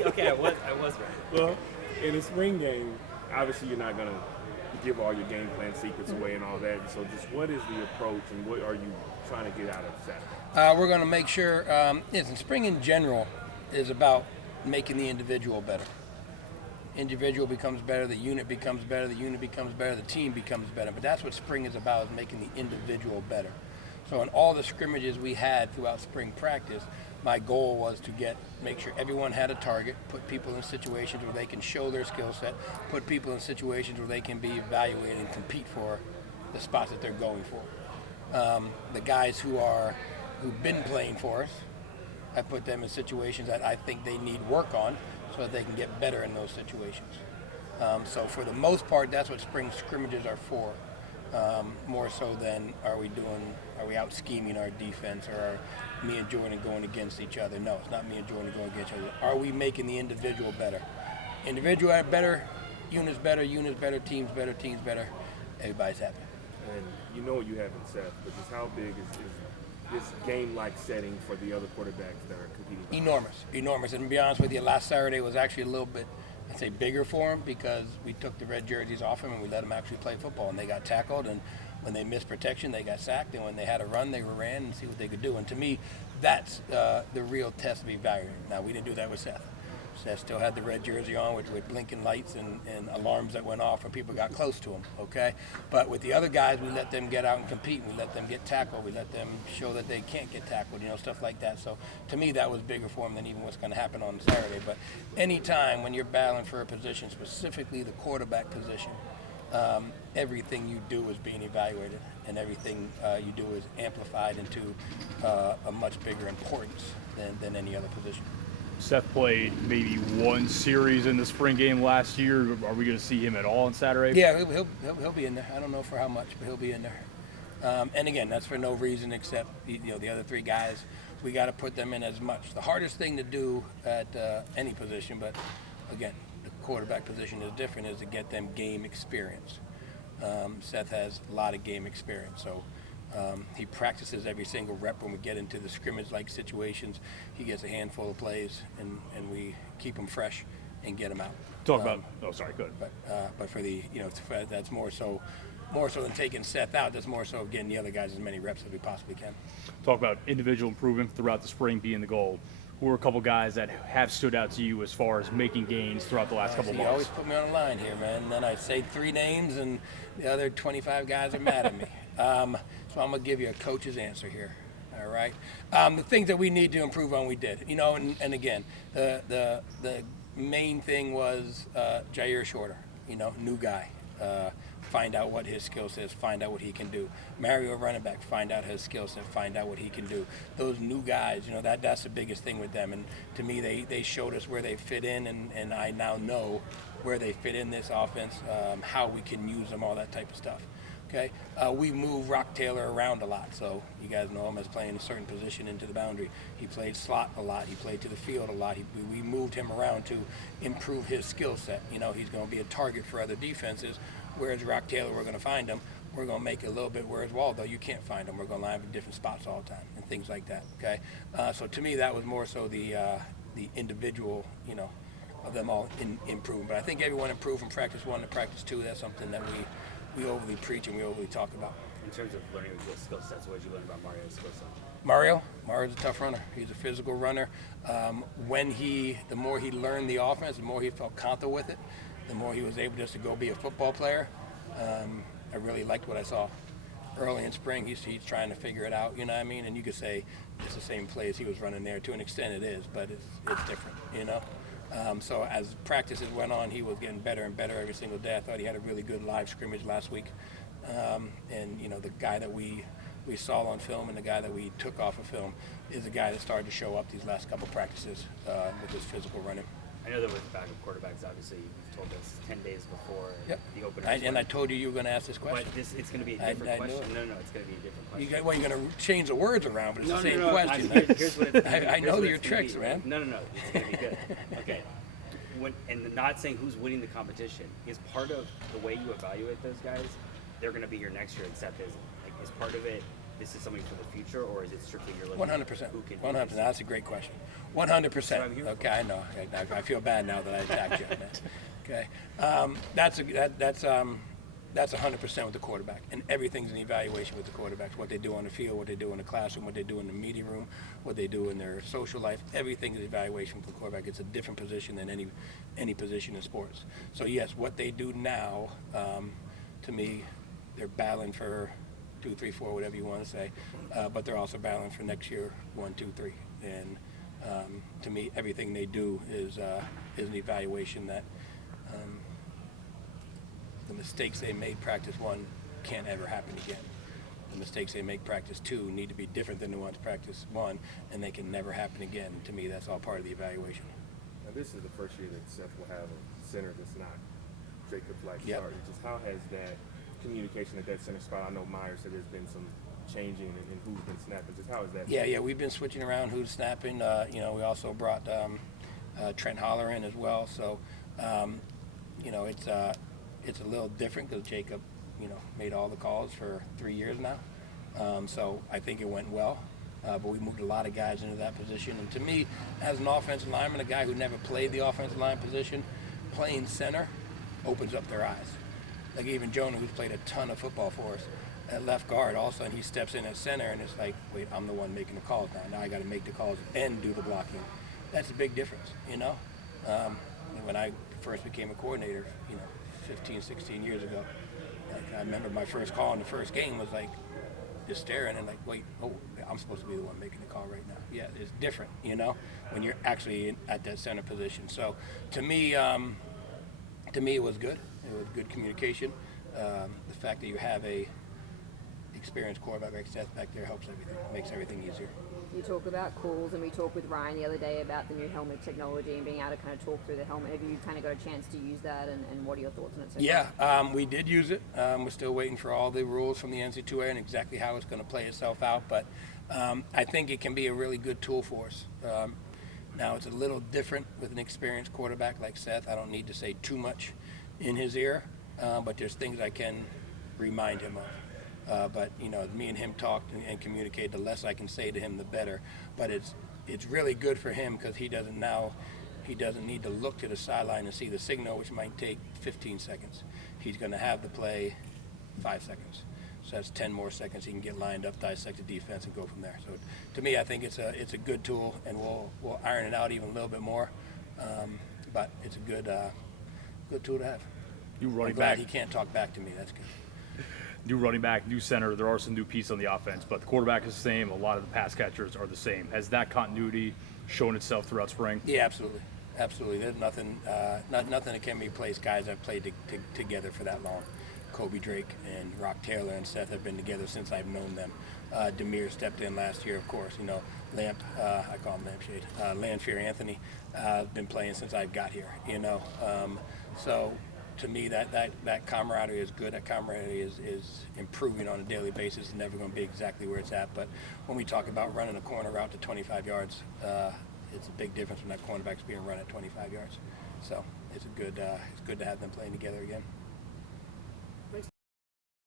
See, okay, I was right. Well, in a spring game, obviously you're not going to give all your game plan secrets away and all that. So just what is the approach and what are you trying to get out of Saturday? We're going to make sure, listen, spring in general is about making the individual better. Individual becomes better, the unit becomes better, the unit becomes better, the team becomes better. But that's what spring is about, is making the individual better. So in all the scrimmages we had throughout spring practice, my goal was to make sure everyone had a target, put people in situations where they can show their skill set, put people in situations where they can be evaluated and compete for the spots that they're going for. The guys who've been playing for us, I put them in situations that I think they need work on so that they can get better in those situations. So for the most part, that's what spring scrimmages are for. More so than are we out scheming our defense, or are me and Jordan going against each other? No, it's not me and Jordan going against each other. Are we making the individual better? Individual better, units better, teams better, everybody's happy. And you know what you have in Seth, but just how big is this game-like setting for the other quarterbacks that are competing? Enormous. And to be honest with you, last Saturday was actually a little bit, I'd say, bigger for them, because we took the red jerseys off them and we let them actually play football. And they got tackled, and when they missed protection, they got sacked. And when they had a run, they ran and see what they could do. And to me, that's the real test to be evaluated. Now, we didn't do that with Seth. Seth still had the red jersey on with blinking lights and alarms that went off when people got close to him, okay? But with the other guys, we let them get out and compete. We let them get tackled. We let them show that they can't get tackled, stuff like that. So to me, that was bigger for them than even what's going to happen on Saturday. But anytime when you're battling for a position, specifically the quarterback position, everything you do is being evaluated, and everything you do is amplified into a much bigger importance than any other position. Seth played maybe one series in the spring game last year. Are we going to see him at all on Saturday? Yeah, he'll be in there. I don't know for how much, but he'll be in there. And again, that's for no reason except the other three guys. We got to put them in as much. The hardest thing to do at any position, but again, the quarterback position is different, is to get them game experience. Seth has a lot of game experience, so. He practices every single rep. When we get into the scrimmage-like situations, he gets a handful of plays, and we keep them fresh and get them out. Talk about. Oh, sorry. Good. But for the that's more so than taking Seth out. That's more so getting the other guys as many reps as we possibly can. Talk about individual improvement throughout the spring being the goal. Who are a couple guys that have stood out to you as far as making gains throughout the last couple months? You always put me on the line here, man. And then I say 3 names, and the other 25 guys are mad at me. So I'm going to give you a coach's answer here, all right? The things that we need to improve on, we did. And again, the main thing was Jair Shorter, new guy. Find out what his skill set is, find out what he can do. Mario, running back, find out his skill set, find out what he can do. Those new guys, that's the biggest thing with them. And to me, they showed us where they fit in, and I now know where they fit in this offense, how we can use them, all that type of stuff. Okay, we move Rock Taylor around a lot, so you guys know him as playing a certain position into the boundary. He played slot a lot. He played to the field a lot. We moved him around to improve his skill set. He's going to be a target for other defenses, whereas Rock Taylor, we're going to find him. We're going to make it a little bit, whereas Waldo, you can't find him. We're going to line up in different spots all the time and things like that, okay? So to me, that was more so the individual, of them all improving. But I think everyone improved from practice 1 to practice 2. That's something that we overly preach and we overly talk about. In terms of learning the skill sets, what did you learn about Mario's skill set? Mario's a tough runner. He's a physical runner. The more he learned the offense, the more he felt comfortable with it, the more he was able just to go be a football player. I really liked what I saw. Early in spring, he's trying to figure it out, And you could say it's the same plays he was running there. To an extent it is, but it's different, So as practices went on, he was getting better and better every single day. I thought he had a really good live scrimmage last week. And the guy that we saw on film and the guy that we took off of film is the guy that started to show up these last couple practices with his physical running. I know that with backup quarterbacks, obviously, you've told us 10 days before the opener. And I told you were going to ask this question. But it's going to be a different question. No, it's going to be a different question. You're going to change the words around, but it's the same question. Here's what it's gonna be. I know your tricks, man. No, it's going to be good. Okay. And not saying who's winning the competition is part of the way you evaluate those guys. They're going to be here next year, and Seth isn't. Is part of it, this is something for the future, or is it strictly you're looking 100%. Who can 100%. That's a great question. 100%. I'm here Okay, I know. I feel bad now that I attacked you on that. Okay, that's 100% with the quarterback, and everything's an evaluation with the quarterbacks. What they do on the field, what they do in the classroom, what they do in the meeting room, what they do in their social life. Everything is evaluation for the quarterback. It's a different position than any position in sports. So yes, what they do now, to me, they're battling for 2, 3, 4, whatever you want to say, but they're also battling for next year 1, 2, 3. And to me, everything they do is an evaluation that the mistakes they made practice 1 can't ever happen again. The mistakes they make practice 2 need to be different than the ones practice 1, and they can never happen again. To me, that's all part of the evaluation. Now, this is the first year that Seth will have a center that's not Jacob Flack Yep. starting. Just how has that communication at that center spot? I know Meyer said there's been some changing in who's been snapping. Just how is that? Yeah, we've been switching around who's snapping. We also brought Trent Holler in as well. So, it's a little different because Jacob, made all the calls for 3 years now. So I think it went well. But we moved a lot of guys into that position. And to me, as an offensive lineman, a guy who never played the offensive line position, playing center opens up their eyes. Like even Jonah, who's played a ton of football for us, at left guard, all of a sudden he steps in at center, and it's like, wait, I'm the one making the calls now. Now I got to make the calls and do the blocking. That's a big difference, When I first became a coordinator, 15, 16 years ago, I remember my first call in the first game was like just staring and like, wait, I'm supposed to be the one making the call right now. Yeah, it's different, when you're actually at that center position. So to me, it was good. It was good communication. The fact that you have a experienced quarterback like Seth back there helps everything. It makes everything easier. You talk about calls, and we talked with Ryan the other day about the new helmet technology and being able to kind of talk through the helmet. Have you kind of got a chance to use that, and what are your thoughts on it so far? Yeah, we did use it. We're still waiting for all the rules from the NC2A and exactly how it's going to play itself out, but I think it can be a really good tool for us. Now, it's a little different with an experienced quarterback like Seth. I don't need to say too much in his ear, but there's things I can remind him of. But me and him talked and communicated. The less I can say to him, the better. But it's really good for him because he doesn't need to look to the sideline and see the signal, which might take 15 seconds. He's going to have the play 5 seconds. So that's 10 more seconds. He can get lined up, dissect the defense, and go from there. So to me, I think it's a good tool, and we'll iron it out even a little bit more. But it's a good tool to have. You I'm running glad back. he can't talk back to me. That's good. New running back, new center. There are some new pieces on the offense, but the quarterback is the same. A lot of the pass catchers are the same. Has that continuity shown itself throughout spring? Yeah, absolutely. There's nothing that can replace guys that played together for that long. Kobe Drake and Rock Taylor and Seth have been together since I've known them. Demir stepped in last year, of course. Lamp, I call him Lampshade. Lanfear Anthony, been playing since I got here. So to me, that camaraderie is good. That camaraderie is improving on a daily basis. It's never going to be exactly where it's at. But when we talk about running a corner route to 25 yards, it's a big difference when that cornerback's being run at 25 yards. So it's good to have them playing together again.